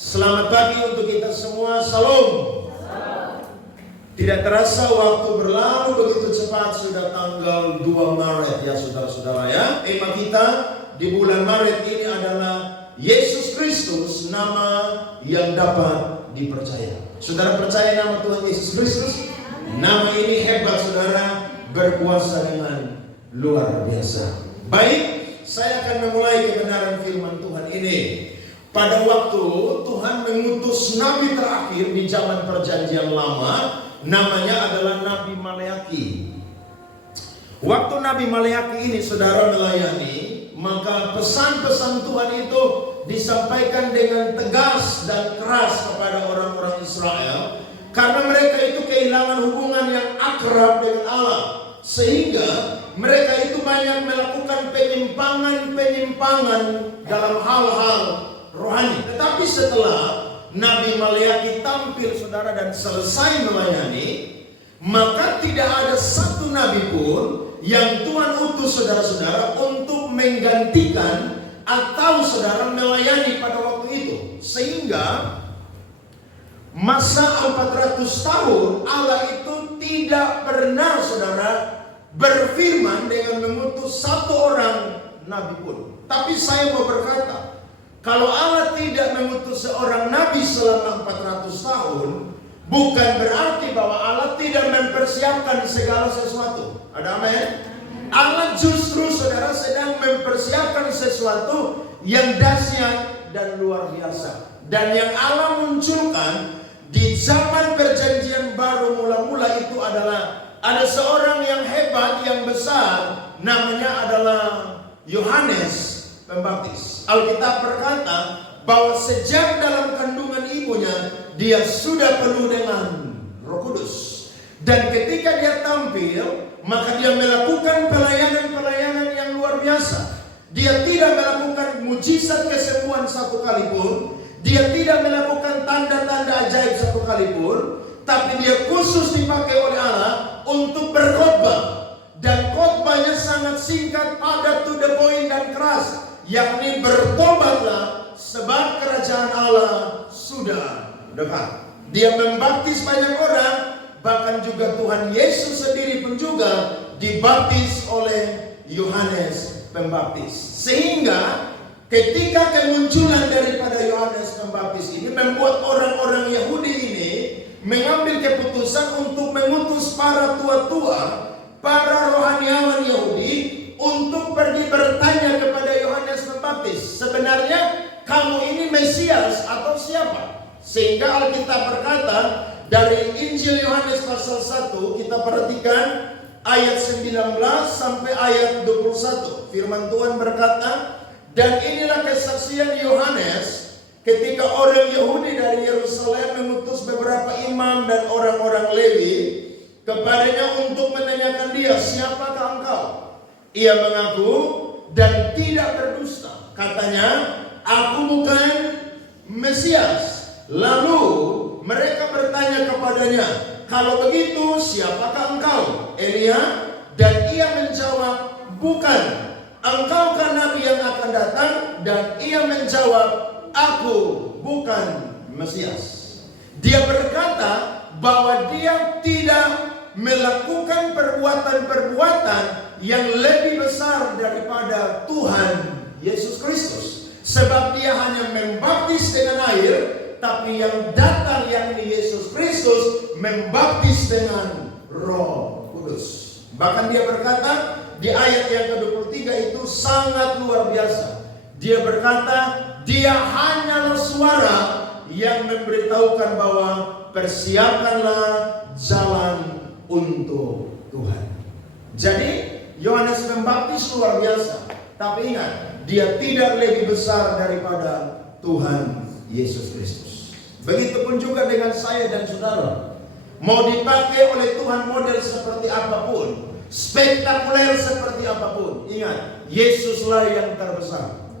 Selamat pagi untuk kita semua. Salam. Tidak terasa waktu berlalu begitu cepat. Sudah tanggal 2 Maret ya saudara-saudara ya. Tema kita di bulan Maret ini adalah Yesus Kristus, nama yang dapat dipercaya. Saudara percaya nama Tuhan Yesus Kristus? Nama ini hebat saudara, berkuasa dengan luar biasa. Baik, saya akan memulai kebenaran firman Tuhan ini. Pada waktu Tuhan mengutus nabi terakhir di zaman perjanjian lama, namanya adalah Nabi Maleaki. Waktu Nabi Maleaki ini saudara melayani, maka pesan-pesan Tuhan itu disampaikan dengan tegas dan keras kepada orang-orang Israel, karena mereka itu kehilangan hubungan yang akrab dengan Allah, sehingga mereka itu banyak melakukan penyimpangan dalam hal-hal rohani. Tetapi setelah Nabi Maleaki tampil saudara dan selesai melayani, maka tidak ada satu nabi pun yang Tuhan utus saudara-saudara untuk menggantikan atau saudara melayani pada waktu itu. Sehingga masa 400 tahun Allah itu tidak pernah saudara berfirman dengan mengutus satu orang nabi pun. Tapi saya mau berkata, kalau Allah tidak mengutus seorang nabi selama 400 tahun, bukan berarti bahwa Allah tidak mempersiapkan segala sesuatu. Ada amin? Allah justru saudara sedang mempersiapkan sesuatu yang dahsyat dan luar biasa. Dan yang Allah munculkan di zaman perjanjian baru mula-mula itu adalah ada seorang yang hebat, yang besar, namanya adalah Yohanes Pembaptis. Alkitab berkata bahwa sejak dalam kandungan ibunya dia sudah penuh dengan Roh Kudus. Dan ketika dia tampil, maka dia melakukan pelayanan-pelayanan yang luar biasa. Dia tidak melakukan mujizat kesembuhan satu kali pun, dia tidak melakukan tanda-tanda ajaib satu kali pun, tapi dia khusus dipakai oleh Allah untuk berkhotbah. Dan khotbahnya sangat singkat, padat, to the point dan keras, yakni bertobatlah sebab kerajaan Allah sudah dekat. Dia membaptis banyak orang, bahkan juga Tuhan Yesus sendiri pun juga dibaptis oleh Yohanes Pembaptis. Sehingga ketika kemunculan daripada Yohanes Pembaptis ini membuat orang-orang Yahudi ini mengambil keputusan untuk mengutus para tua-tua, para rohaniawan Yahudi untuk pergi bertanya kepada Yohanes Pembaptis, sebenarnya kamu ini Mesias atau siapa? Sehingga Alkitab berkata dari Injil Yohanes pasal 1, kita perhatikan ayat 19 sampai ayat 21. Firman Tuhan berkata, dan inilah kesaksian Yohanes ketika orang Yahudi dari Yerusalem mengutus beberapa imam dan orang-orang Lewi kepadanya untuk menanyakan dia, siapakah engkau? Ia mengaku dan tidak berdusta. Katanya, aku bukan Mesias. Lalu mereka bertanya kepadanya, kalau begitu siapakah engkau? Elia? Dan ia menjawab, bukan. Engkaukah nabi yang akan datang? Dan ia menjawab, aku bukan Mesias. Dia berkata bahwa dia tidak melakukan perbuatan-perbuatan yang lebih besar daripada Tuhan Yesus Kristus. Sebab dia hanya membaptis dengan air, tapi yang datang yakni Yesus Kristus membaptis dengan Roh Kudus. Bahkan dia berkata di ayat yang ke-23 itu sangat luar biasa. Dia berkata, dia hanyalah suara yang memberitahukan bahwa persiapkanlah jalan untuk Tuhan. Jadi Yohanes Pembaptis luar biasa, tapi ingat, dia tidak lebih besar daripada Tuhan Yesus Kristus. Begitupun juga dengan saya dan saudara. Mau dipakai oleh Tuhan model seperti apapun, spektakuler seperti apapun, ingat, Yesuslah yang terbesar.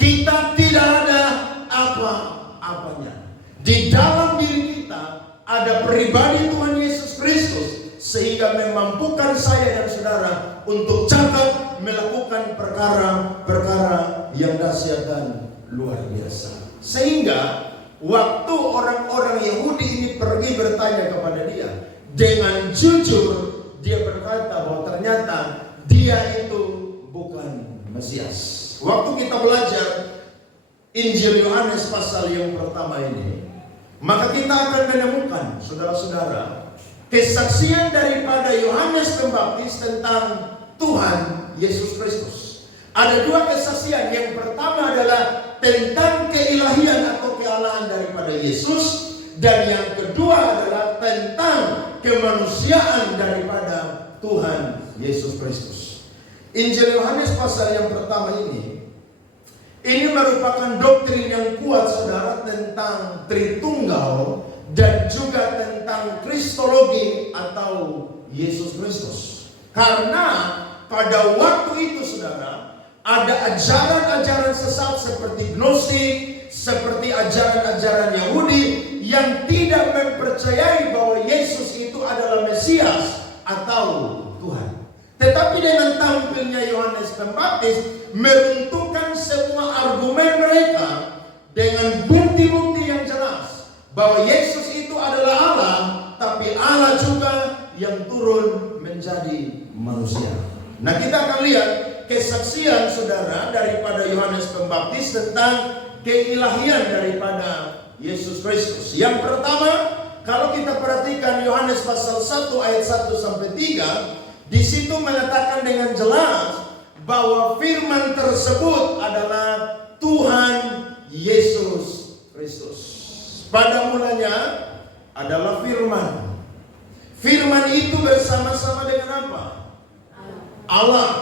Kita tidak ada apa-apanya. Di dalam diri kita ada pribadi Tuhan Yesus Kristus, sehingga memampukan saya dan saudara untuk cakap melakukan perkara-perkara yang dahsyat dan luar biasa. Sehingga waktu orang-orang Yahudi ini pergi bertanya kepada dia, dengan jujur dia berkata bahwa ternyata dia itu bukan Mesias. Waktu kita belajar Injil Yohanes pasal yang pertama ini, maka kita akan menemukan, saudara-saudara, kesaksian daripada Yohanes Pembaptis tentang Tuhan Yesus Kristus. Ada dua kesaksian. Yang pertama adalah tentang keilahian atau kealahan daripada Yesus, dan yang kedua adalah tentang kemanusiaan daripada Tuhan Yesus Kristus. Injil Yohanes pasal yang pertama ini merupakan doktrin yang kuat, saudara, tentang Tritunggal dan juga tentang Kristologi atau Yesus Kristus. Karena pada waktu itu, saudara, ada ajaran-ajaran sesat seperti Gnostik, seperti ajaran-ajaran Yahudi yang tidak mempercayai bahwa Yesus itu adalah Mesias atau Tuhan. Tetapi dengan tampilnya Yohanes Pembaptis meruntuhkan semua argumen mereka dengan bukti-bukti yang jelas bahwa Yesus itu adalah Allah, tapi Allah juga yang turun menjadi manusia. Nah, kita akan lihat kesaksian, saudara, daripada Yohanes Pembaptis tentang keilahian daripada Yesus Kristus. Yang pertama, kalau kita perhatikan Yohanes pasal 1 ayat 1 sampai 3, di situ mengatakan dengan jelas bahwa firman tersebut adalah Tuhan Yesus Kristus. Pada mulanya adalah firman. Firman itu bersama-sama dengan apa? Allah.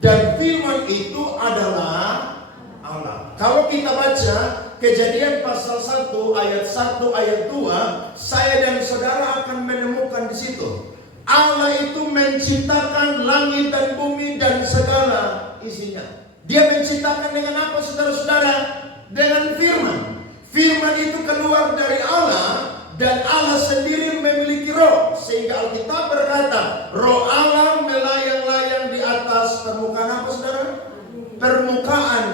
Dan firman itu adalah Allah. Kalau kita baca Kejadian pasal 1 ayat 1 ayat 2, saya dan saudara akan menemukan di situ Allah itu menciptakan langit dan bumi dan segala isinya. Dia menciptakan dengan apa, saudara-saudara? Dengan firman. Firman itu keluar dari Allah, dan Allah sendiri memiliki roh. Sehingga Alkitab berkata, roh Allah melayang-layang di atas permukaan apa, saudara? Permukaan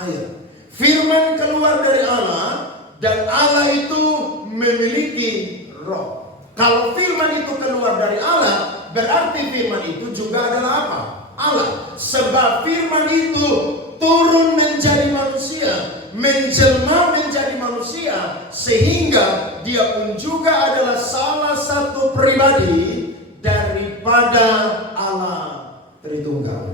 air. Firman keluar dari Allah, dan Allah itu memiliki roh. Kalau firman itu keluar dari Allah, berarti firman itu juga adalah apa? Allah. Sebab firman itu turun menjadi manusia, menjelma menjadi manusia, sehingga dia pun juga adalah salah satu pribadi daripada Allah Tritunggal.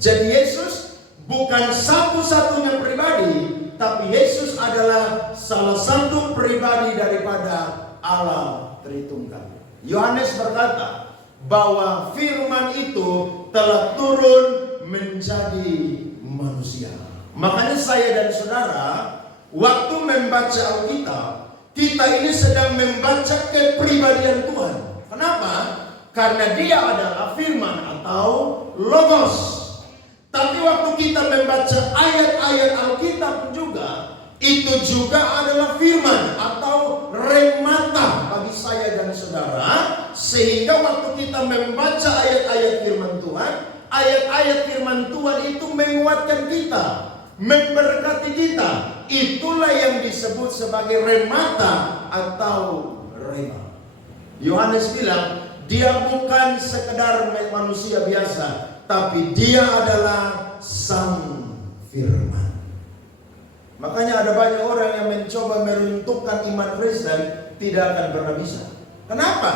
Jadi Yesus bukan satu-satunya pribadi, tapi Yesus adalah salah satu pribadi daripada Allah Tritunggal. Yohanes berkata bahwa firman itu telah turun menjadi manusia. Makanya saya dan saudara, waktu membaca Alkitab, kita ini sedang membaca kepribadian Tuhan. Kenapa? Karena dia adalah firman atau logos. Tapi waktu kita membaca ayat-ayat Alkitab juga, itu juga adalah firman atau remata bagi saya dan saudara. Sehingga waktu kita membaca ayat-ayat firman Tuhan, ayat-ayat firman Tuhan itu menguatkan kita, memberkati kita. Itulah yang disebut sebagai remata atau rema. Yohanes bilang, dia bukan sekedar manusia biasa, tapi dia adalah sang firman. Makanya ada banyak orang yang mencoba meruntuhkan iman Kristen, tidak akan pernah bisa. Kenapa?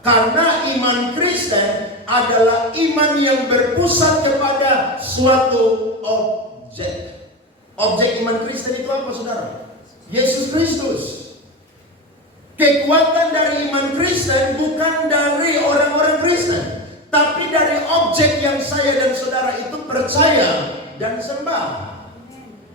Karena iman Kristen adalah iman yang berpusat kepada suatu objek. Objek iman Kristen itu apa, saudara? Yesus Kristus. Kekuatan dari iman Kristen bukan dari orang-orang Kristen, tapi dari objek yang saya dan saudara itu percaya dan sembah.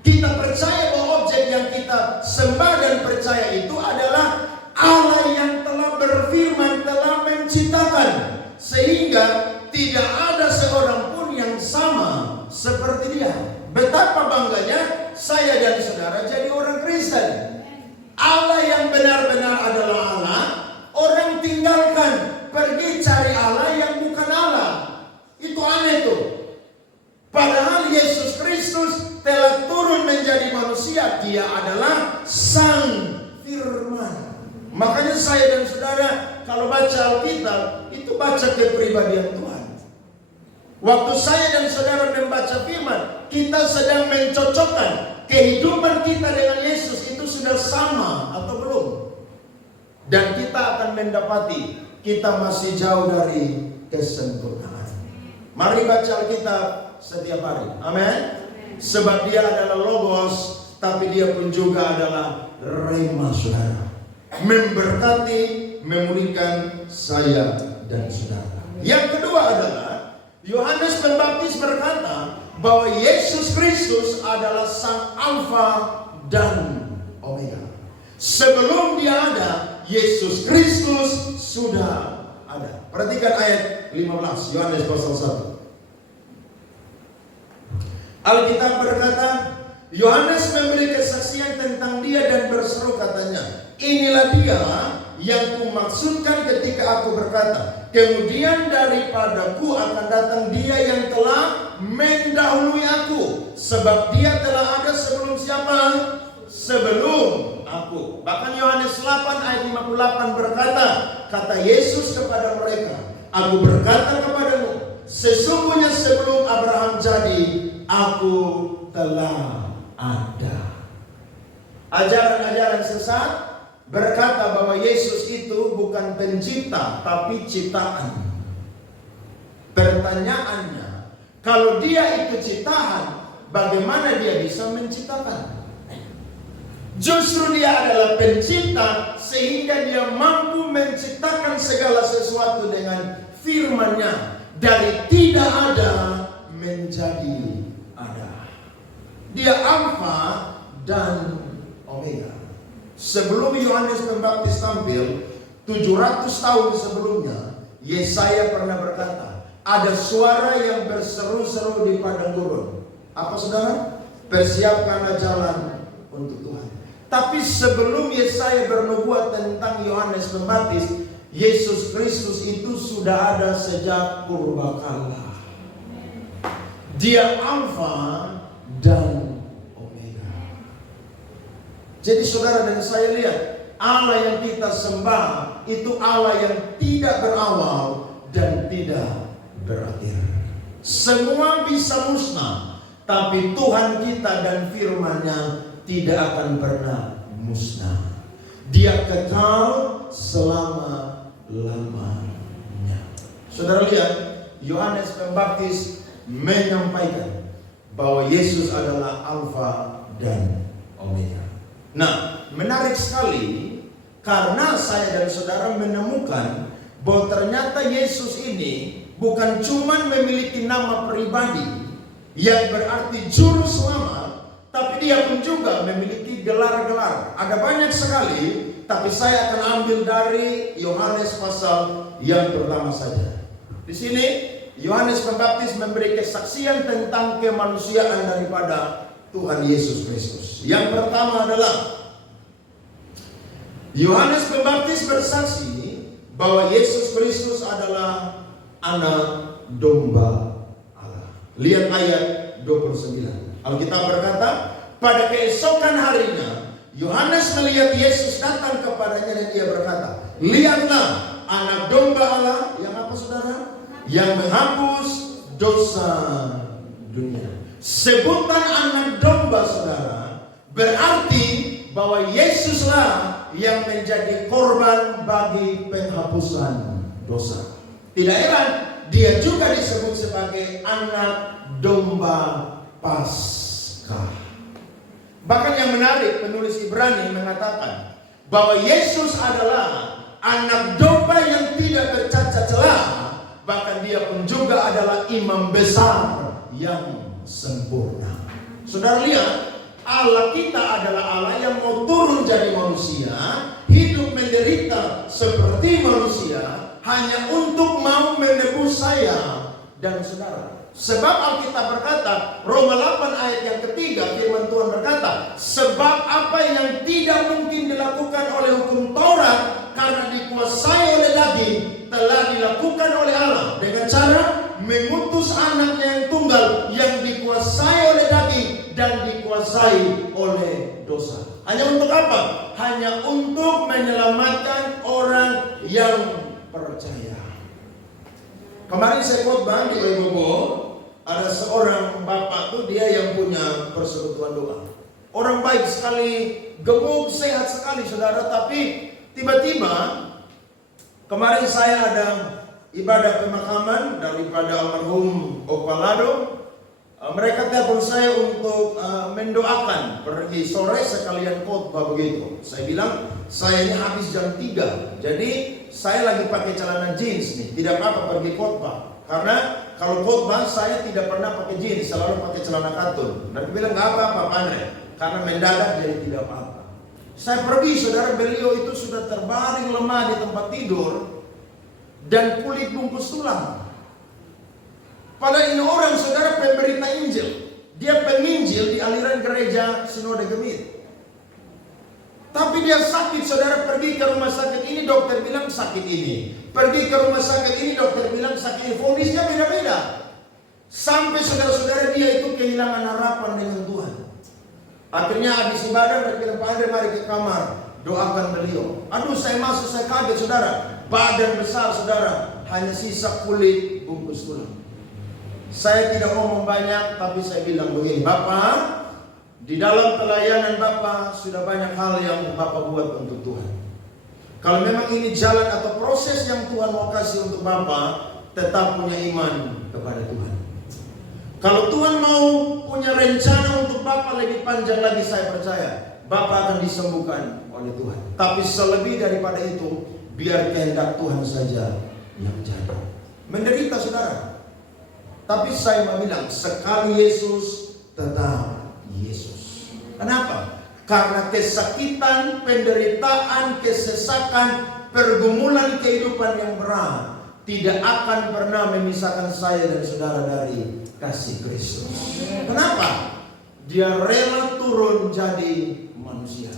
Kita percaya bahwa objek yang kita sembah dan percaya itu adalah Allah yang telah berfirman, telah menciptakan, sehingga tidak ada seorang pun yang sama seperti dia. Betapa bangganya saya dan saudara jadi orang Kristen. Allah yang benar-benar adalah Allah, orang tinggalkan, pergi cari Allah yang bukan Allah. Itu aneh tuh. Padahal Yesus Kristus telah turun menjadi manusia. Dia adalah sang Makanya saya dan saudara kalau baca Alkitab itu baca kepribadian Tuhan. Waktu saya dan saudara membaca firman, kita sedang mencocokkan kehidupan kita dengan Yesus itu sudah sama atau belum. Dan kita akan mendapati kita masih jauh dari kesempurnaan. Mari baca Alkitab setiap hari. Amin. Sebab dia adalah Logos, tapi dia pun juga adalah Rema, saudara. Memberkati, memulihkan saya dan saudara. Yang kedua adalah Yohanes Pembaptis berkata bahwa Yesus Kristus adalah Sang Alfa dan Omega. Sebelum dia ada, Yesus Kristus sudah ada. Perhatikan ayat 15, Yohanes pasal 1. Alkitab berkata, Yohanes memberi kesaksian tentang dia dan berseru katanya, inilah dia yang kumaksudkan ketika aku berkata, kemudian daripadaku akan datang dia yang telah mendahului aku, sebab dia telah ada sebelum siapa? Sebelum aku. Bahkan Yohanes 8 ayat 58 berkata, kata Yesus kepada mereka, aku berkata kepadamu, sesungguhnya sebelum Abraham jadi, aku telah ada. Ajaran-ajaran sesat berkata bahwa Yesus itu bukan pencipta, tapi ciptaan. Pertanyaannya, kalau dia itu ciptaan, bagaimana dia bisa menciptakan? Justru dia adalah pencipta, sehingga dia mampu menciptakan segala sesuatu dengan firman-Nya. Dari tidak ada menjadi ada. Dia Alfa dan Omega. Sebelum Yohanes Pembaptis tampil, 700 tahun sebelumnya, Yesaya pernah berkata, ada suara yang berseru-seru di padang gurun. Apa saudara? Persiapkanlah jalan untuk Tuhan. Tapi sebelum Yesaya bernubuat tentang Yohanes Pembaptis, Yesus Kristus itu sudah ada sejak purbakala. Dia Alfa dan jadi saudara dan saya lihat, Allah yang kita sembah itu Allah yang tidak berawal dan tidak berakhir. Semua bisa musnah, tapi Tuhan kita dan firman-Nya tidak akan pernah musnah. Dia kekal selama-lamanya. Saudara lihat, Yohanes Pembaptis menyampaikan bahwa Yesus adalah Alfa dan Omega. Nah, menarik sekali karena saya dan saudara menemukan bahwa ternyata Yesus ini bukan cuma memiliki nama pribadi yang berarti juru selamat, tapi dia pun juga memiliki gelar-gelar. Ada banyak sekali, tapi saya akan ambil dari Yohanes pasal yang pertama saja. Di sini Yohanes Pembaptis memberi kesaksian tentang kemanusiaan daripada Tuhan Yesus Kristus. Yang pertama adalah Yohanes Pembaptis bersaksi bahwa Yesus Kristus adalah anak domba Allah. Lihat ayat 29. Alkitab berkata, pada keesokan harinya Yohanes melihat Yesus datang kepadanya dan dia berkata, lihatlah anak domba Allah yang apa saudara? Yang menghapus dosa dunia. Sebutan anak domba saudara berarti bahwa Yesuslah yang menjadi korban bagi penghapusan dosa. Tidak heran dia juga disebut sebagai anak domba Paskah. Bahkan yang menarik, penulis Ibrani mengatakan bahwa Yesus adalah anak domba yang tidak bercacat celah. Bahkan dia pun juga adalah imam besar yang sempurna. Saudara lihat, Allah kita adalah Allah yang mau turun jadi manusia, hidup menderita seperti manusia, hanya untuk mau menebus saya dan saudara. Sebab Alkitab berkata, Roma 8 ayat yang ketiga, firman Tuhan berkata, sebab apa yang tidak mungkin dilakukan oleh hukum Taurat karena dikuasai oleh daging, telah dilakukan oleh Allah dengan cara mengutus anaknya yang tunggal yang dikuasai oleh daging dan dikuasai oleh dosa. Hanya untuk apa? Hanya untuk menyelamatkan orang yang percaya. Kemarin saya khotbah di Bobo, ada seorang bapak tuh dia yang punya persekutuan doa. Orang baik sekali, gemuk, sehat sekali saudara, tapi tiba-tiba kemarin saya ada ibadah pemakaman daripada almarhum Opalado. Mereka telepon saya untuk mendoakan, pergi sore sekalian khotbah begitu. Saya bilang, saya ini habis jam 3, jadi saya lagi pakai celana jeans nih, tidak apa-apa pergi khotbah. Karena kalau khotbah saya tidak pernah pakai jeans, selalu pakai celana katun. Dan dia bilang, nggak apa-apa Pak Andre, karena mendadak jadi tidak apa-apa. Saya pergi, saudara, beliau itu sudah terbaring lemah di tempat tidur dan kulit bungkus tulang. Padahal ini orang, saudara, pemberita Injil. Dia penginjil di aliran gereja Sinode Gemit. Tapi dia sakit, saudara, pergi ke rumah sakit ini, dokter bilang sakit ini. Pergi ke rumah sakit ini, dokter bilang sakit ini. Fonisnya beda-beda. Sampai saudara-saudara dia itu kehilangan harapan dengan Tuhan. Akhirnya habis ibadah, mereka bilang, Pak Andre mari ke kamar, doakan beliau. Aduh, saya masuk, saya kaget, saudara. Badan besar, saudara, hanya sisa kulit bungkus tulang. Saya tidak ngomong banyak, tapi saya bilang begini, Bapak, di dalam pelayanan Bapak sudah banyak hal yang Bapak buat untuk Tuhan. Kalau memang ini jalan atau proses yang Tuhan mau kasih untuk Bapak, tetap punya iman kepada Tuhan. Kalau Tuhan mau punya rencana untuk Bapak lebih panjang lagi, saya percaya Bapak akan disembuhkan oleh Tuhan. Tapi selebih daripada itu, biar kehendak Tuhan saja yang jadi. Menderita, saudara. Tapi saya mau bilang, sekali Yesus, tetap Yesus. Kenapa? Karena kesakitan, penderitaan, kesesakan, pergumulan kehidupan yang berat tidak akan pernah memisahkan saya dan saudara dari kasih Kristus. Kenapa? Dia rela turun jadi manusia.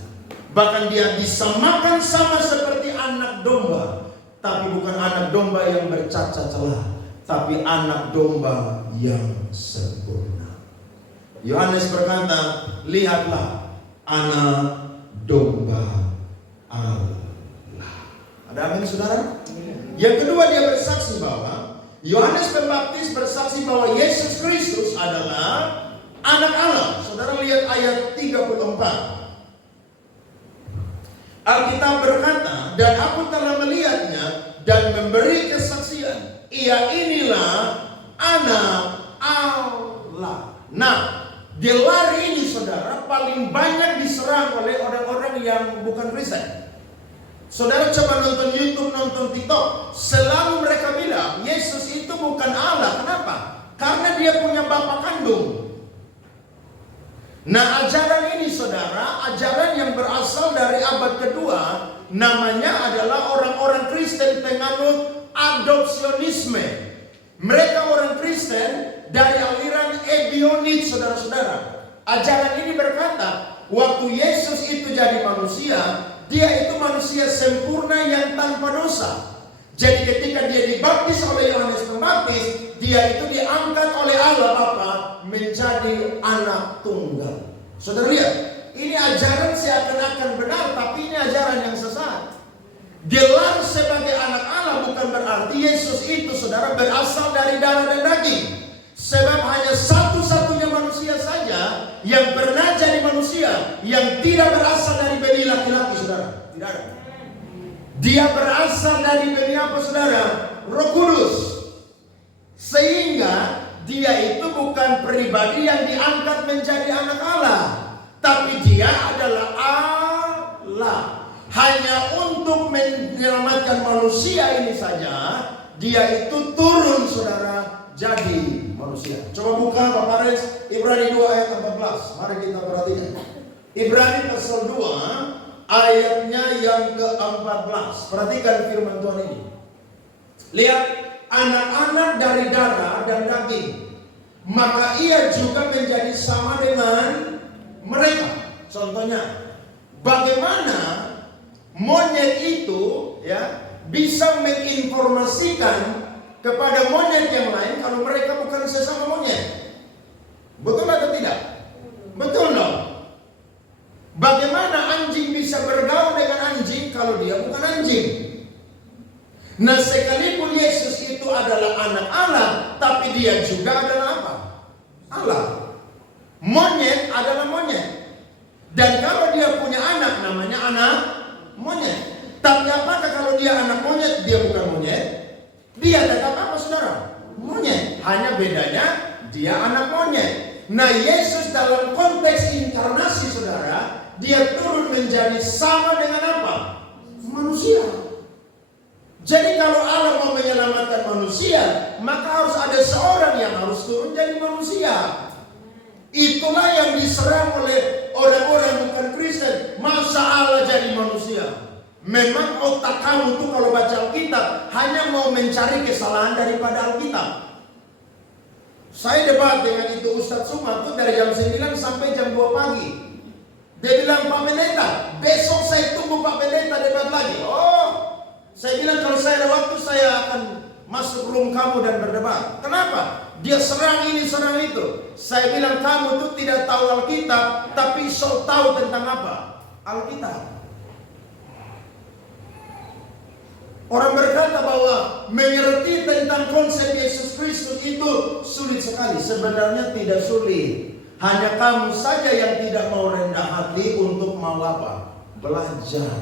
Bahkan dia disamakan sama seperti anak domba. Tapi bukan anak domba yang bercacat celah, tapi anak domba yang sempurna. Yohanes berkata, lihatlah anak domba Allah. Ada amin, saudara? Yang kedua, dia bersaksi bahwa Yohanes Pembaptis bersaksi bahwa Yesus Kristus adalah anak Allah. Saudara lihat ayat 34. Alkitab berkata, dan aku telah melihatnya dan memberi kesaksian. Ia inilah anak Allah. Nah, gelar ini, saudara, paling banyak diserang oleh orang-orang yang bukan Kristen. Saudara coba nonton YouTube, nonton TikTok, selalu mereka bilang Yesus itu bukan Allah. Kenapa? Karena dia punya bapak kandung. Nah, ajaran ini, saudara, ajaran yang berasal dari abad kedua, namanya adalah orang-orang Kristen penganut adopsionisme. Mereka orang Kristen dari aliran Ebionit, saudara-saudara. Ajaran ini berkata, waktu Yesus itu jadi manusia, dia itu manusia sempurna yang tanpa dosa. Jadi ketika dia dibaptis oleh Yohanes Pembaptis, dia itu diangkat oleh Allah Bapa menjadi anak tunggal. Saudara lihat, ini ajaran seakan-akan benar, tapi ini ajaran yang sesat. Gelar sebagai anak Allah bukan berarti Yesus itu, saudara, berasal dari darah dan daging. Sebab hanya satu-satunya manusia saja yang pernah jadi manusia yang tidak berasal dari benih laki-laki, saudara. Tidak ada. Dia berasal dari benih apa, saudara? Roh Kudus. Sehingga dia itu bukan pribadi yang diangkat menjadi anak Allah, tapi dia adalah Allah. Hanya untuk menyelamatkan manusia ini saja, dia itu turun, saudara, jadi manusia. Coba buka Bapak Res, Ibrani 2 ayat 14. Mari kita perhatikan. Ibrani pasal 2 ayatnya yang ke-14. Perhatikan firman Tuhan ini. Lihat, anak-anak dari darah dan daging, maka ia juga menjadi sama dengan mereka. Contohnya, bagaimana monyet itu bisa menginformasikan kepada monyet yang lain kalau mereka bukan sesama monyet? Betul atau tidak? Betul dong. Bagaimana kalau dia bukan anjing. Nah, sekalipun Yesus itu adalah anak Allah, tapi dia juga adalah apa? Allah. Monyet adalah monyet. Dan kalau dia punya anak, namanya anak monyet. Tapi apakah kalau dia anak monyet, dia bukan monyet? Dia tetap apa, saudara? Monyet. Hanya bedanya dia anak monyet. Nah, Yesus dalam konteks inkarnasi, saudara, dia turun menjadi sama dengan apa? Manusia. Jadi kalau Allah mau menyelamatkan manusia, maka harus ada seorang yang harus turun jadi manusia. Itulah yang diserang oleh orang-orang bukan Kristen. Masa Allah jadi manusia? Memang otak kamu tuh kalau baca Alkitab hanya mau mencari kesalahan daripada Alkitab. Saya debat dengan itu Ustadz Suma tuh dari jam 9 sampai jam 2 pagi. Dia bilang, Pak Pendeta, besok saya tunggu Pak Pendeta debat lagi. Oh, saya bilang kalau saya ada waktu saya akan masuk room kamu dan berdebat. Kenapa? Dia serang ini, serang itu. Saya bilang kamu tuh tidak tahu Alkitab, tapi so tahu tentang apa? Alkitab. Orang berkata bahwa mengerti tentang konsep Yesus Kristus itu sulit sekali. Sebenarnya tidak sulit. Hanya kamu saja yang tidak mau rendah hati untuk mau apa? Belajar.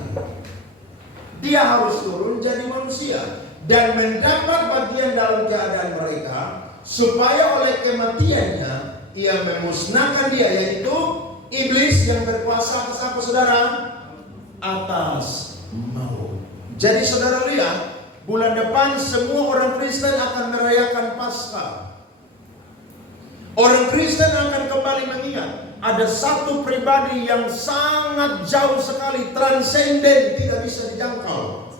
Dia harus turun jadi manusia dan mendapat bagian dalam keadaan mereka, supaya oleh kematiannya ia memusnahkan dia, yaitu iblis yang berkuasa atas apa, saudara? Atas maut. Jadi saudara lihat, bulan depan semua orang Kristen akan merayakan Paskah. Orang Kristen akan kembali mengingat ada satu pribadi yang sangat jauh sekali, transenden, tidak bisa dijangkau.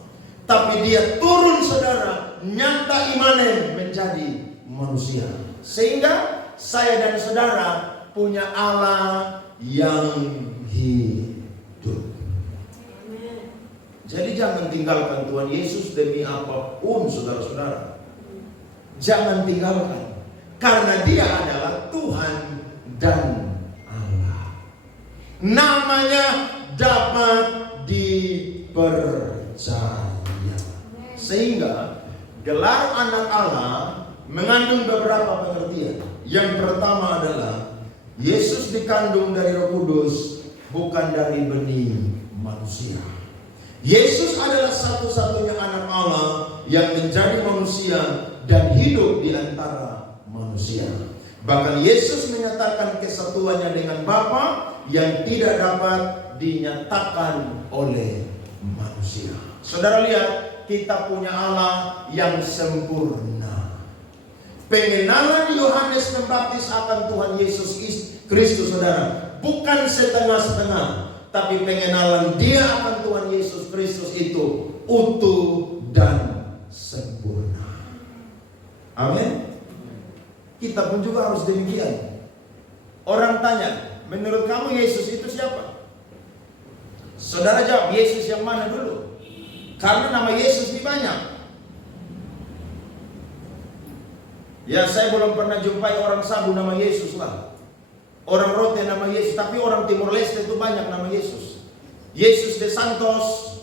Tapi dia turun, saudara, nyata imanen menjadi manusia. Sehingga saya dan saudara punya Allah yang hidup. Jadi jangan tinggalkan Tuhan Yesus demi apapun, saudara-saudara. Jangan tinggalkan. Karena dia adalah Tuhan dan Allah. Namanya dapat dipercaya. Sehingga gelar anak Allah mengandung beberapa pengertian. Yang pertama adalah Yesus dikandung dari Roh Kudus, bukan dari benih manusia. Yesus adalah satu-satunya anak Allah yang menjadi manusia dan hidup di antara manusia. Bahkan Yesus menyatakan kesatuannya dengan Bapa yang tidak dapat dinyatakan oleh manusia. Saudara lihat, kita punya Allah yang sempurna. Pengenalan Yohanes Pembaptis akan Tuhan Yesus Kristus, saudara, bukan setengah-setengah, tapi pengenalan dia akan Tuhan Yesus Kristus itu utuh dan sempurna. Amin. Kita pun juga harus demikian. Orang tanya, menurut kamu Yesus itu siapa? Saudara jawab, Yesus yang mana dulu? Karena nama Yesus ini banyak. Ya, saya belum pernah jumpai orang Sabu nama Yesus lah. Orang Rote nama Yesus, tapi orang Timur Leste itu banyak nama Yesus. Yesus de Santos.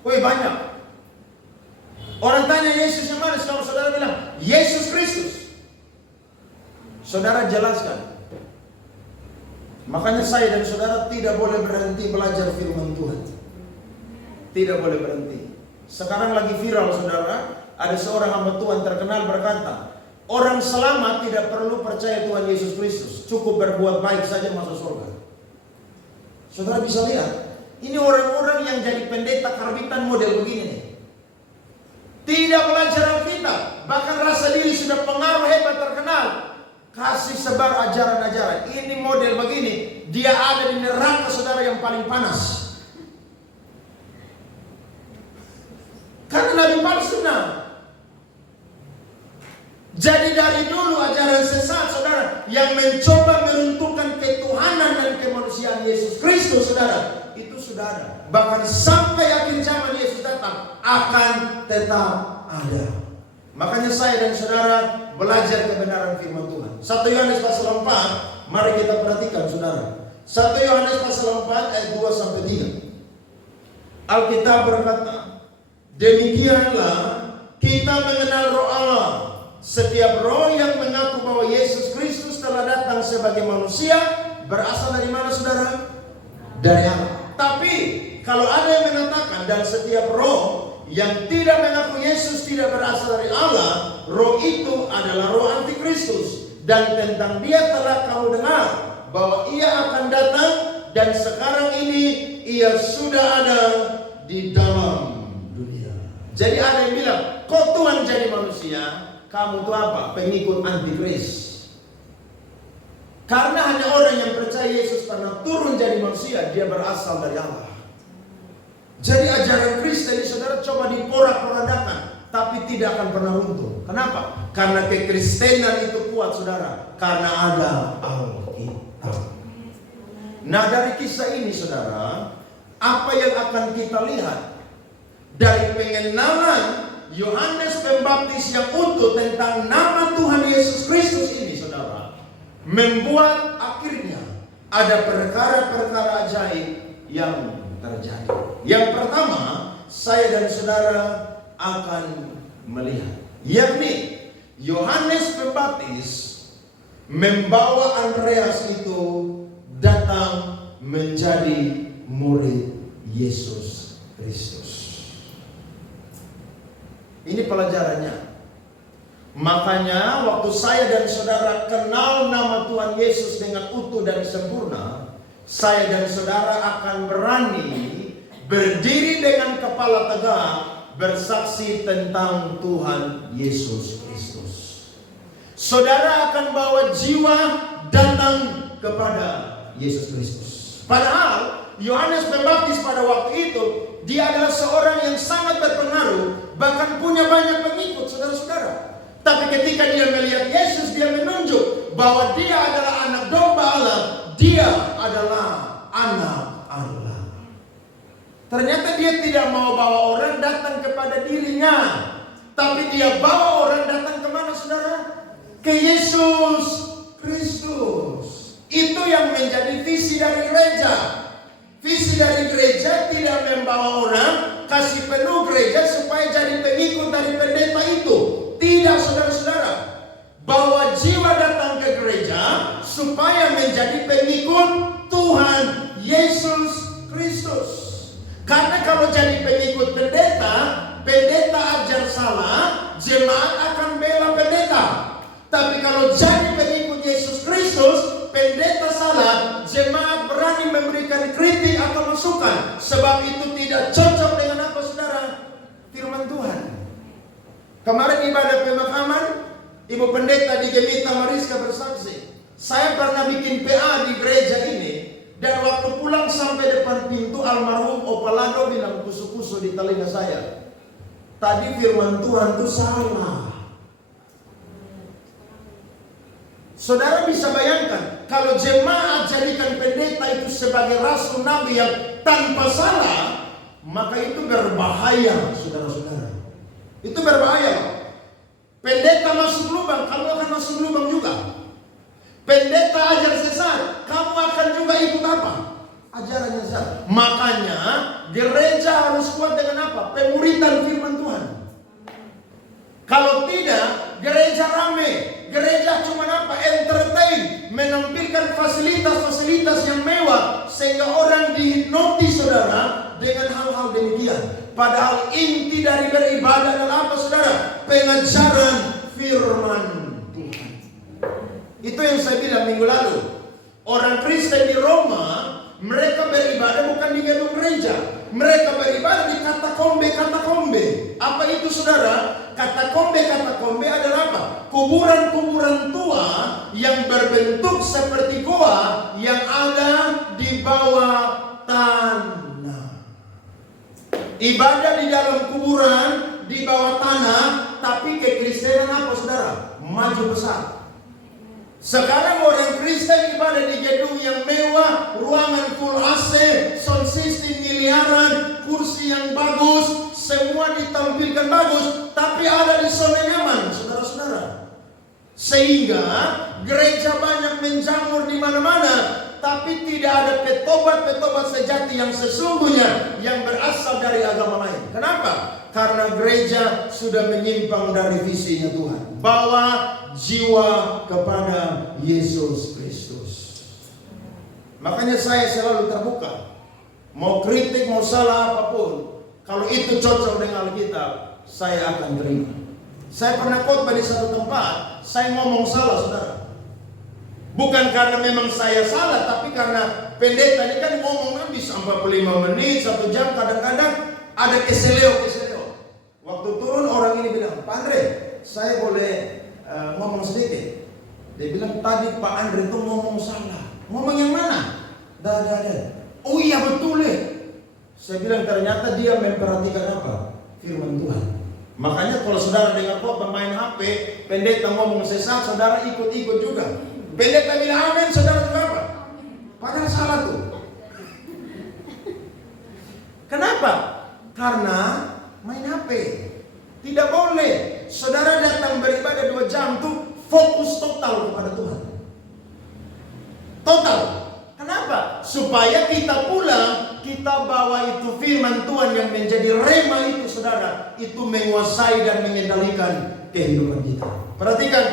Woi, banyak. Orang tanya Yesus yang mana? Kalau saudara bilang Yesus Kristus, saudara jelaskan. Makanya saya dan saudara tidak boleh berhenti belajar firman Tuhan. Tidak boleh berhenti. Sekarang lagi viral, saudara. Ada seorang hamba Tuhan terkenal berkata, orang selamat tidak perlu percaya Tuhan Yesus Kristus, cukup berbuat baik saja masuk surga. Saudara bisa lihat, ini orang-orang yang jadi pendeta karbitan model begini nih. Tidak belajar Alkitab, bahkan rasa diri sudah pengaruh hebat terkenal, kasih sebar ajaran-ajaran. Ini model begini, dia ada di neraka, saudara, yang paling panas. Karena nabi palsu. Jadi dari dulu ajaran sesat, saudara, yang mencoba meruntuhkan ketuhanan dan kemanusiaan Yesus Kristus, saudara, itu sudah ada. Bahkan sampai akhir zaman Yesus datang akan tetap ada. Makanya saya dan saudara belajar kebenaran firman Tuhan. 1 Yohanes pasal 4, mari kita perhatikan, saudara. 1 Yohanes pasal 4 ayat 2 sampai 3. Alkitab berkata, demikianlah kita mengenal roh Allah. Setiap roh yang mengaku bahwa Yesus Kristus telah datang sebagai manusia berasal dari mana, saudara? Dari Allah. Tapi kalau ada yang mengatakan dan setiap roh yang tidak mengaku Yesus tidak berasal dari Allah, roh itu adalah roh antikristus. Dan tentang dia telah kamu dengar bahwa ia akan datang, dan sekarang ini ia sudah ada di dalam dunia. Jadi ada yang bilang, kok Tuhan jadi manusia? Kamu tuh apa? Pengikut antikris. Karena hanya orang yang percaya Yesus pernah turun jadi manusia, dia berasal dari Allah. Jadi ajaran Kristen, saudara, coba diporak-porandakan, tapi tidak akan pernah runtuh. Kenapa? Karena kekristenan itu kuat, saudara. Karena ada Alkitab. Nah, dari kisah ini, saudara, apa yang akan kita lihat? Dari pengenalan Yohanes Pembaptis yang utuh tentang nama Tuhan Yesus Kristus ini, saudara, membuat akhirnya ada perkara-perkara ajaib yang terjadi. Yang pertama, saya dan saudara akan melihat, yakni Yohanes Pembaptis membawa Andreas itu datang menjadi murid Yesus Kristus. Ini pelajarannya. Makanya waktu saya dan saudara kenal nama Tuhan Yesus dengan utuh dan sempurna, saya dan saudara akan berani berdiri dengan kepala tegak bersaksi tentang Tuhan Yesus Kristus. Saudara akan bawa jiwa datang kepada Yesus Kristus. Padahal Yohanes Pembaptis pada waktu itu, dia adalah seorang yang sangat berpengaruh, bahkan punya banyak pengikut, saudara-saudara. Tapi ketika dia melihat Yesus, dia menunjuk bahwa dia adalah anak domba Allah. Dia adalah anak Allah. Ternyata dia tidak mau bawa orang datang kepada dirinya, tapi dia bawa orang datang kemana, saudara? Ke Yesus Kristus. Itu yang menjadi visi dari gereja. Visi dari gereja tidak membawa orang, kasih penuh gereja supaya jadi pengikut dari pendeta itu. Tidak, saudara-saudara. Bawa jiwa datang ke gereja supaya menjadi pengikut Tuhan Yesus Kristus. Karena kalau jadi pengikut pendeta, pendeta ajar salah, jemaat akan bela pendeta. Tapi kalau jadi pengikut Yesus Kristus, pendeta salah, jemaat berani memberikan kritik atau masukan. Sebab itu tidak cocok dengan apa, saudara? Firman Tuhan. Kemarin ibadah pemakaman, Ibu Pendeta di Gemita Mariska bersaksi, saya pernah bikin PA di gereja ini, dan waktu pulang sampai depan pintu, almarhum Opalado bilang kusu-kusu di telinga saya, tadi firman Tuhan itu salah. Saudara bisa bayangkan, kalau jemaat jadikan pendeta itu sebagai rasul nabi yang tanpa salah, maka itu berbahaya, saudara-saudara. Itu berbahaya. Pendeta masuk lubang, kamu akan masuk lubang juga. Pendeta ajar sesat, kamu akan juga ikut apa? Ajaran sesat. Makanya gereja harus kuat dengan apa? Pemuritan firman Tuhan. Kalau tidak, gereja rame. Gereja cuma apa? Entertain, menampilkan fasilitas-fasilitas yang mewah sehingga orang dihipnotis, saudara, dengan hal-hal demikian. Padahal inti dari beribadah adalah apa, saudara? Pengajaran firman Tuhan. Itu yang saya bilang minggu lalu. Orang Kristen di Roma, mereka beribadah bukan di gedung gereja. Mereka beribadah di katakombe-katakombe. Apa itu, saudara? Katakombe-katakombe adalah apa? Kuburan-kuburan tua yang berbentuk seperti goa yang ada di bawah tanah. Ibadah di dalam kuburan, di bawah tanah, tapi kekristenan apa, saudara? Maju besar. Sekarang orang Kristen ibadah di gedung yang mewah, ruangan full AC, sound system miliaran, kursi yang bagus, semua ditampilkan bagus, tapi ada di zona nyaman, saudara-saudara. Sehingga gereja banyak menjamur di mana-mana, tapi tidak ada petobat sejati yang sesungguhnya yang berasal dari agama lain. Kenapa? Karena gereja sudah menyimpang dari visinya Tuhan. Bawa jiwa kepada Yesus Kristus. Makanya saya selalu terbuka. Mau kritik, mau salah apapun, kalau itu cocok dengan Alkitab, saya akan terima. Saya pernah khotbah di satu tempat, saya ngomong salah, saudara. Bukan karena memang saya salah, tapi karena pendeta ini kan ngomong habis 45 menit, 1 jam, kadang-kadang ada keseleo. Waktu turun orang ini bilang, Pak Andre, saya boleh ngomong sedikit. Dia bilang, tadi Pak Andre itu ngomong salah. Ngomong yang mana? Dah. Oh iya betul ya. Saya bilang ternyata dia memperhatikan apa? Firman Tuhan. Makanya kalau saudara dengar kok pemain HP, pendeta ngomong sesat, saudara ikut-ikut juga. Pendeta bilang amin, saudara juga apa? Padahal salah tuh. Kenapa? Karena main HP. Tidak boleh. Saudara datang beribadah 2 jam tuh fokus total kepada Tuhan. Total. Kenapa? Supaya kita pulang, kita bawa itu firman Tuhan yang menjadi rema itu, saudara. Itu menguasai dan mengendalikan kehidupan kita. Perhatikan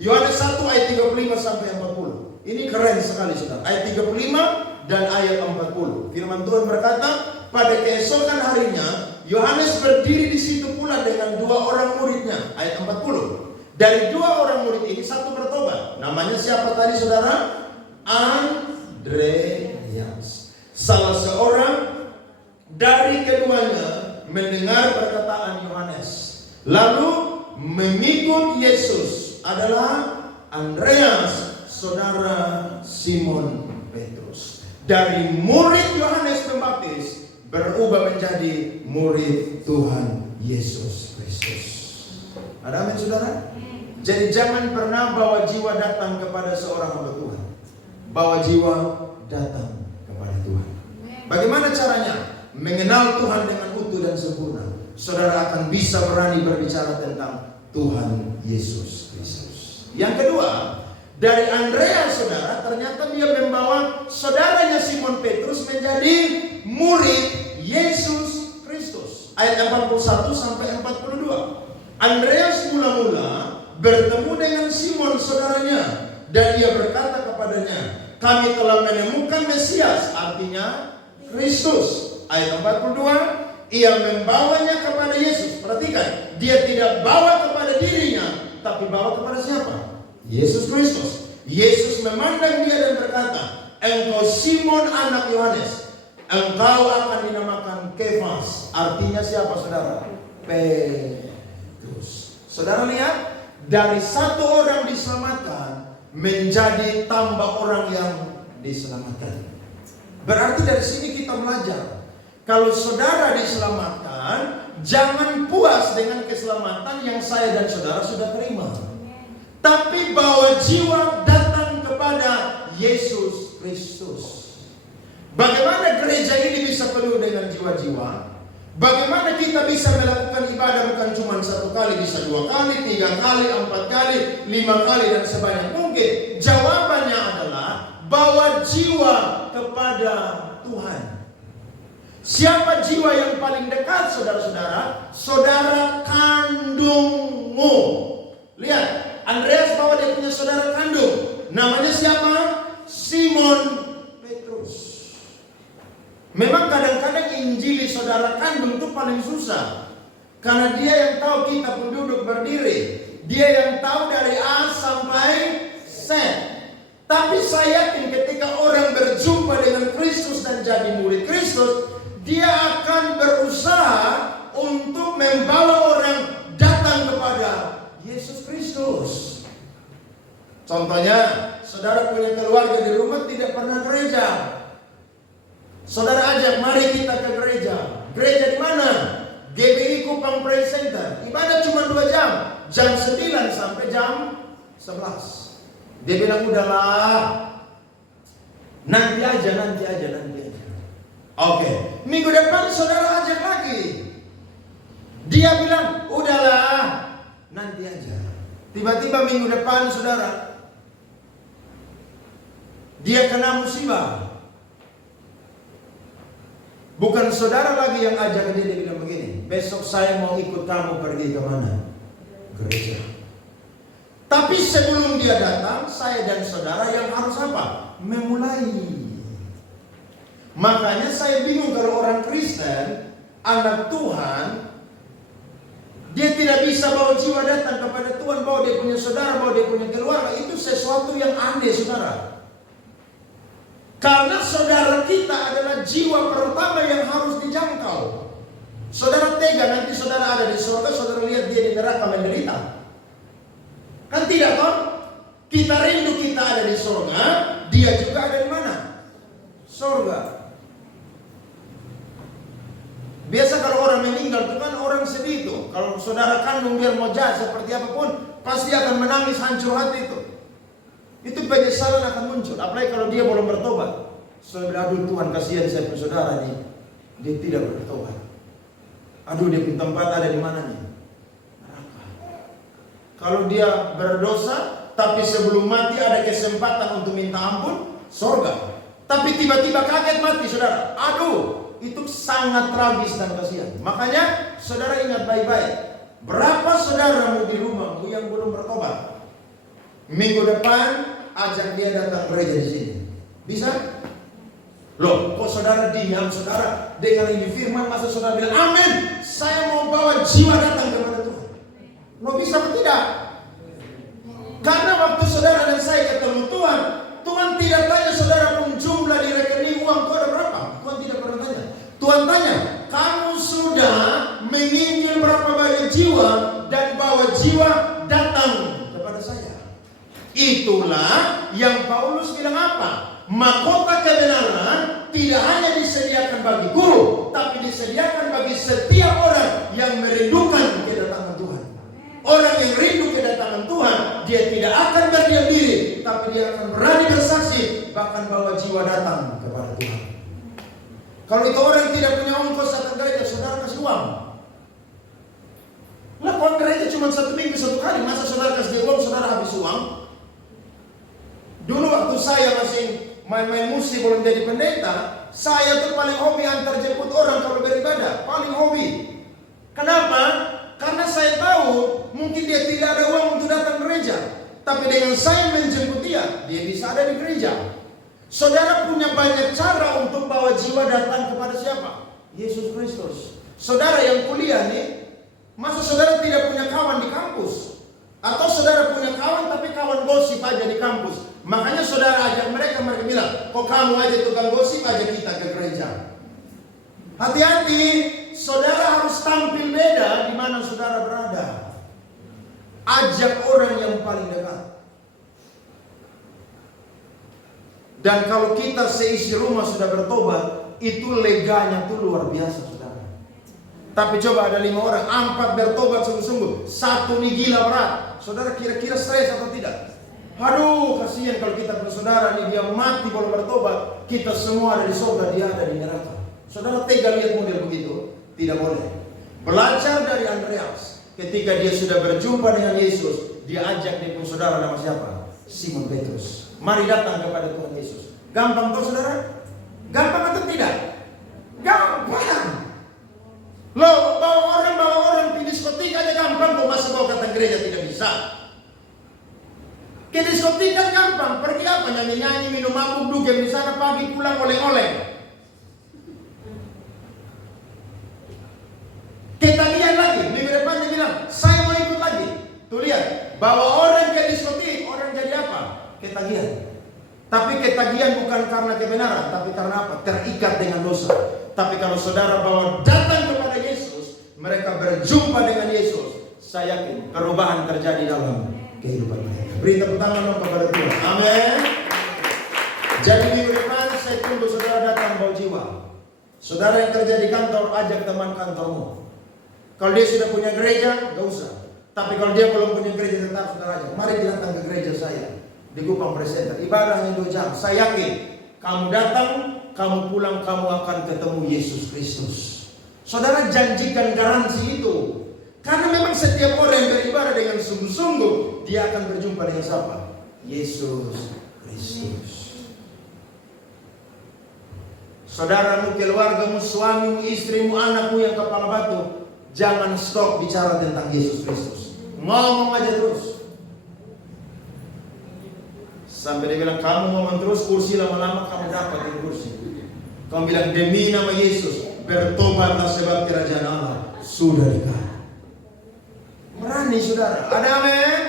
Yohanes 1 ayat 35 sampai 40. Ini keren sekali, saudara. Ayat 35 dan ayat 40. Firman Tuhan berkata, pada keesokan harinya Yohanes berdiri di situ pula dengan 2 orang muridnya. Ayat 40. Dari 2 orang murid ini satu bertobat. Namanya siapa tadi, saudara? Andreas. Salah seorang dari keduanya mendengar perkataan Yohanes, lalu mengikut Yesus adalah Andreas, saudara Simon Petrus. Dari murid Yohanes Pembaptis berubah menjadi murid Tuhan Yesus Kristus. Ada amin, saudara? Jadi jangan pernah bawa jiwa datang kepada seorang hamba Tuhan. Bawa jiwa datang kepada Tuhan. Bagaimana caranya? Mengenal Tuhan dengan utuh dan sempurna. Saudara akan bisa berani berbicara tentang Tuhan Yesus Kristus. Yang kedua, dari Andreas, saudara, ternyata dia membawa saudaranya Simon Petrus menjadi murid Yesus Kristus. Ayat 41 sampai 42. Andreas mula-mula bertemu dengan Simon saudaranya dan ia berkata kepadanya, kami telah menemukan Mesias, artinya Kristus. Ayat 42, ia membawanya kepada Yesus. Perhatikan, dia tidak bawa kepada dirinya, tapi bawa kepada siapa? Yesus Kristus. Yesus memandang dia dan berkata, engkau Simon anak Yohanes, engkau akan dinamakan Kefas. Artinya siapa, saudara? Petrus. Saudara lihat, dari satu orang diselamatkan menjadi tambah orang yang diselamatkan. Berarti dari sini kita belajar, kalau saudara diselamatkan, jangan puas dengan keselamatan yang saya dan saudara sudah terima, tapi bawa jiwa datang kepada Yesus Kristus. Bagaimana gereja ini bisa penuh dengan jiwa-jiwa? Bagaimana kita bisa melakukan ibadah bukan cuma 1 kali, bisa 2 kali, 3 kali, 4 kali, 5 kali, dan sebanyak mungkin? Jawabannya adalah bawa jiwa kepada Tuhan. Siapa jiwa yang paling dekat, saudara-saudara? Saudara kandungmu. Lihat, Andreas bawa dia punya saudara kandung. Namanya siapa? Simon Petrus. Memang kadang-kadang injili saudara kandung itu paling susah. Karena dia yang tahu kita penduduk berdiri. Dia yang tahu dari A sampai Z. Tapi saya yakin ketika orang berjumpa dengan Kristus dan jadi murid Kristus, dia akan berusaha untuk membawa orang datang kepada Yesus Kristus. Contohnya, saudara punya keluarga di rumah tidak pernah gereja. Saudara ajak, mari kita ke gereja. Gereja di mana? GBI Kupang Praise Center. Ibadah cuma 2 jam. Jam 9 sampai jam 11. Dia bilang, udahlah, nanti aja. Oke, minggu depan saudara ajak lagi. Dia bilang, udahlah, nanti aja. Tiba-tiba minggu depan saudara, Dia kena musibah. Bukan saudara lagi yang ajak dia bilang begini, besok saya mau ikut kamu pergi ke mana? Gereja. Tapi sebelum dia datang, saya dan saudara yang harus apa? Memulai. Makanya saya bingung kalau orang Kristen, anak Tuhan, dia tidak bisa bawa jiwa datang kepada Tuhan, bawa dia punya saudara, bawa dia punya keluarga. Itu sesuatu yang aneh, saudara. Karena saudara kita adalah jiwa pertama yang harus dijangkau. Saudara tega nanti saudara ada di surga, saudara lihat dia di neraka menderita. Kan tidak toh? Kita rindu kita ada di surga, dia juga ada di mana? Surga. Biasa kalau orang meninggal itu kan orang sedih itu. Kalau saudara kandung biar mau jahat seperti apapun, pasti akan menangis hancur hati itu. Itu penyesalan akan muncul. Apalagi kalau dia belum bertobat. Saudara, aduh Tuhan kasihan saya punya saudara nih, dia tidak bertobat. Aduh dia punya tempat ada di mana nih? Neraka. Kalau dia berdosa, tapi sebelum mati ada kesempatan untuk minta ampun, surga. Tapi tiba-tiba kaget mati saudara. Aduh, itu sangat tragis dan kasihan. Makanya saudara ingat baik-baik. Berapa saudaramu di rumahmu yang belum bertobat? Minggu depan ajak dia datang gereja di sini. Bisa? Loh, kok saudara diam, saudara dengar ini firman, masa saudara bilang amin, saya mau bawa jiwa datang kepada Tuhan. Lo bisa atau tidak? Karena waktu saudara dan saya ketemu Tuhan, Tuhan tidak tanya saudara pun jumlah di rekening uang itu ada berapa. Tuhan tidak pernah tanya. Tuhan tanya, kamu sudah menginjil berapa banyak jiwa dan bawa jiwa datang kepada saya. Itulah yang Paulus bilang apa? Mahkota kebenaran tidak hanya disediakan bagi guru, tapi disediakan bagi setiap orang yang merindukan kedatangan Tuhan. Orang yang rindu kedatangan Tuhan, dia tidak akan berdiam diri, tapi dia akan berani bersaksi, bahkan bawa jiwa datang kepada Tuhan. Kalau itu orang tidak punya ongkos datang gereja, saudara kasih uang. Lah uang gereja cuma 1 minggu 1 kali, masa saudara kasih uang, saudara habis uang? Dulu waktu saya masih main-main musik belum jadi pendeta, saya tuh paling hobi antar jemput orang kalau beribadah, paling hobi. Kenapa? Karena saya tahu mungkin dia tidak ada uang untuk datang gereja, tapi dengan saya menjemput dia bisa ada di gereja. Saudara punya banyak cara untuk bawa jiwa datang kepada siapa? Yesus Kristus. Saudara yang kuliah nih, masa saudara tidak punya kawan di kampus? Atau saudara punya kawan tapi kawan gosip aja di kampus? Makanya saudara ajak mereka bilang, kok kamu aja tukang gosip aja kita ke gereja. Hati-hati, saudara harus tampil beda di mana saudara berada. Ajak orang yang paling dekat. Dan kalau kita seisi rumah sudah bertobat, itu leganya tuh luar biasa saudara. Tapi coba ada 5 orang, 4 bertobat sungguh-sungguh, 1 nih gila berat. Saudara kira-kira stres atau tidak? Aduh, kasihan kalau kita bersaudara nih dia mati belum bertobat, kita semua ada di surga, dia ada di neraka. Saudara tega lihat model begitu? Tidak boleh. Belajar dari Andreas, ketika dia sudah berjumpa dengan Yesus, dia ajak dia pun saudara nama siapa? Simon Petrus. Mari datang kepada Tuhan Yesus. Gampang toh saudara? Gampang atau tidak? Gampang. Loh, bawa orang di diskotik aja gampang, kok masa bawa kata gereja tidak bisa? Ke diskotik kan gampang, pergi apa? Nyanyi-nyanyi, minum mabuk, dugem di sana, pagi pulang oleng-oleng. Ketagihan lagi, minggu depan dia bilang, saya mau ikut lagi. Tuh lihat, bawa orang ke diskotik, orang jadi apa? Ketagihan. Tapi ketagihan bukan karena kebenaran, tapi karena apa? Terikat dengan dosa. Tapi kalau saudara bawa datang kepada Yesus, mereka berjumpa dengan Yesus, saya yakin perubahan terjadi dalam kehidupan mereka. Beri tepuk tangan dong kepada Tuhan. Amin. Jadi minggu depan saya tunggu saudara datang bawa jiwa. Saudara yang kerja di kantor, ajak teman kantormu. Kalau dia sudah punya gereja, gak usah. Tapi kalau dia belum punya gereja, tetap saudara ajak. Mari datang ke gereja saya di Kupang Presenter. Ibadah hanya 2 jam. Saya yakin kamu datang, kamu pulang, kamu akan ketemu Yesus Kristus. Saudara janjikan garansi itu. Karena memang setiap orang yang beribadah dengan sungguh-sungguh, dia akan berjumpa dengan siapa? Yesus Kristus. saudaramu, keluargamu, suamimu, istrimu, anakmu yang kepala batu, jangan stop bicara tentang Yesus Kristus. Ngomong aja terus. Sampai dia bilang, kamu ngomong terus, kursi lama-lama kamu dapat di kursi. Kamu bilang, demi nama Yesus, bertobatlah sebab kerajaan Allah sudah dekat. Berani saudara, ada amin?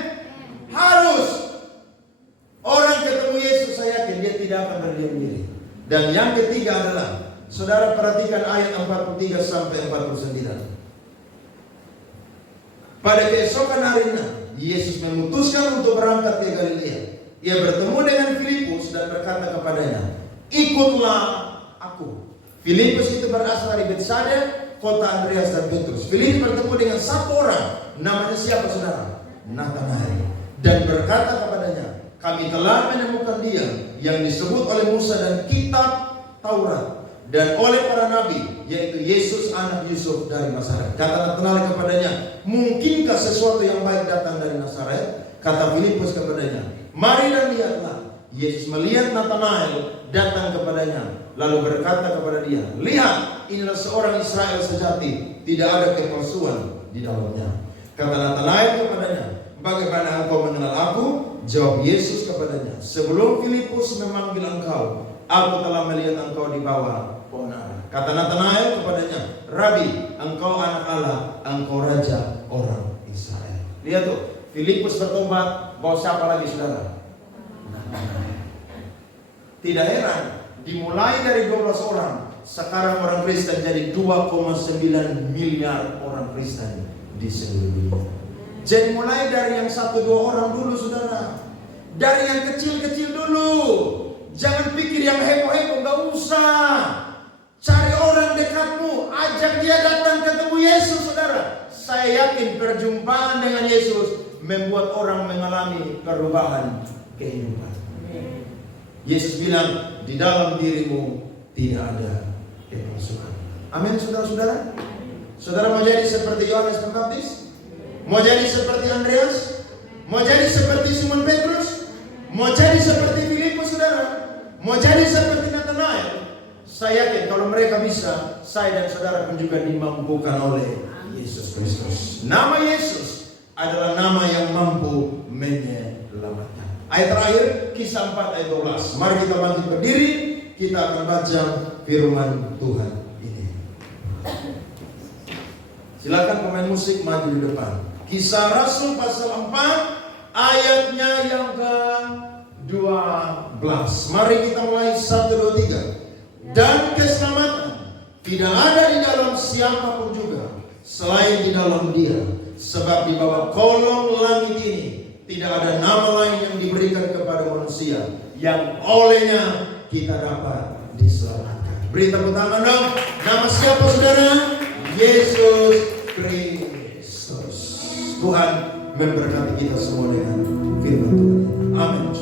Harus. Orang ketemu Yesus, saya yakin dia tidak akan berdiam diri. Dan yang ketiga adalah, saudara perhatikan ayat 43 sampai 49. Pada keesokan harinya, Yesus memutuskan untuk berangkat ke Galilea. Ia bertemu dengan Filipus dan berkata kepadanya, ikutlah aku. Filipus itu berasal dari Betsaida, kota Andreas dan Petrus. Filipus bertemu dengan satu orang, namanya siapa saudara? Natanael. Dan berkata kepadanya, kami telah menemukan dia yang disebut oleh Musa dan kitab Taurat dan oleh para nabi, yaitu Yesus anak Yusuf dari Nazaret. Kata Natanael kepadanya, mungkinkah sesuatu yang baik datang dari Nazaret? Kata Filipus kepadanya, mari dan lihatlah. Yesus melihat Natanael datang kepadanya, lalu berkata kepada dia, lihat, inilah seorang Israel sejati, tidak ada kepalsuan di dalamnya. Kata Natanael kepadanya, bagaimana engkau mengenal aku? Jawab Yesus kepadanya, sebelum Filipus memanggil engkau, aku telah melihat engkau di bawah pohon ara. Kata Natanael kepadanya, Rabi, engkau anak Allah, engkau raja orang Israel. Lihat tuh, Filipus bertobat, bawa siapa lagi saudara? Tidak heran, dimulai dari 12 orang, sekarang orang Kristen jadi 2,9 miliar orang Kristen di seluruh dunia. Jadi mulai dari yang 1-2 orang dulu saudara. Dari yang kecil-kecil dulu. Jangan pikir yang heboh-heboh, gak usah. Cari orang dekatmu, ajak dia datang ketemu Yesus saudara. Saya yakin perjumpaan dengan Yesus membuat orang mengalami perubahan kehidupan. Yesus bilang, di dalam dirimu tidak ada kepalsuan. Amin saudara-saudara. Saudara mau jadi seperti Yohanes Pembaptis? Mau jadi seperti Andreas? Mau jadi seperti Simon Petrus? Mau jadi seperti Filipus saudara? Mau jadi seperti Natanael? Saya yakin kalau mereka bisa, saya dan saudara pun juga dimampukan oleh Yesus Kristus. Nama Yesus adalah nama yang mampu menyelamatkan. Ayat terakhir, Kisah 4 ayat 12. Mari kita bangkit berdiri, kita akan baca firman Tuhan ini. Silakan pemain musik maju di depan. Kisah Rasul pasal 4 ayatnya yang ke-12. Mari kita mulai 1, 2, 3. Dan keselamatan tidak ada di dalam siapapun juga selain di dalam Dia, sebab di bawah kolong langit ini tidak ada nama lain yang diberikan kepada manusia yang olehnya kita dapat diselamatkan. Beri tepuk tangan dong. Nama siapa saudara? Yesus Kristus. Tuhan memberkati kita semua dengan firman Tuhan. Amin.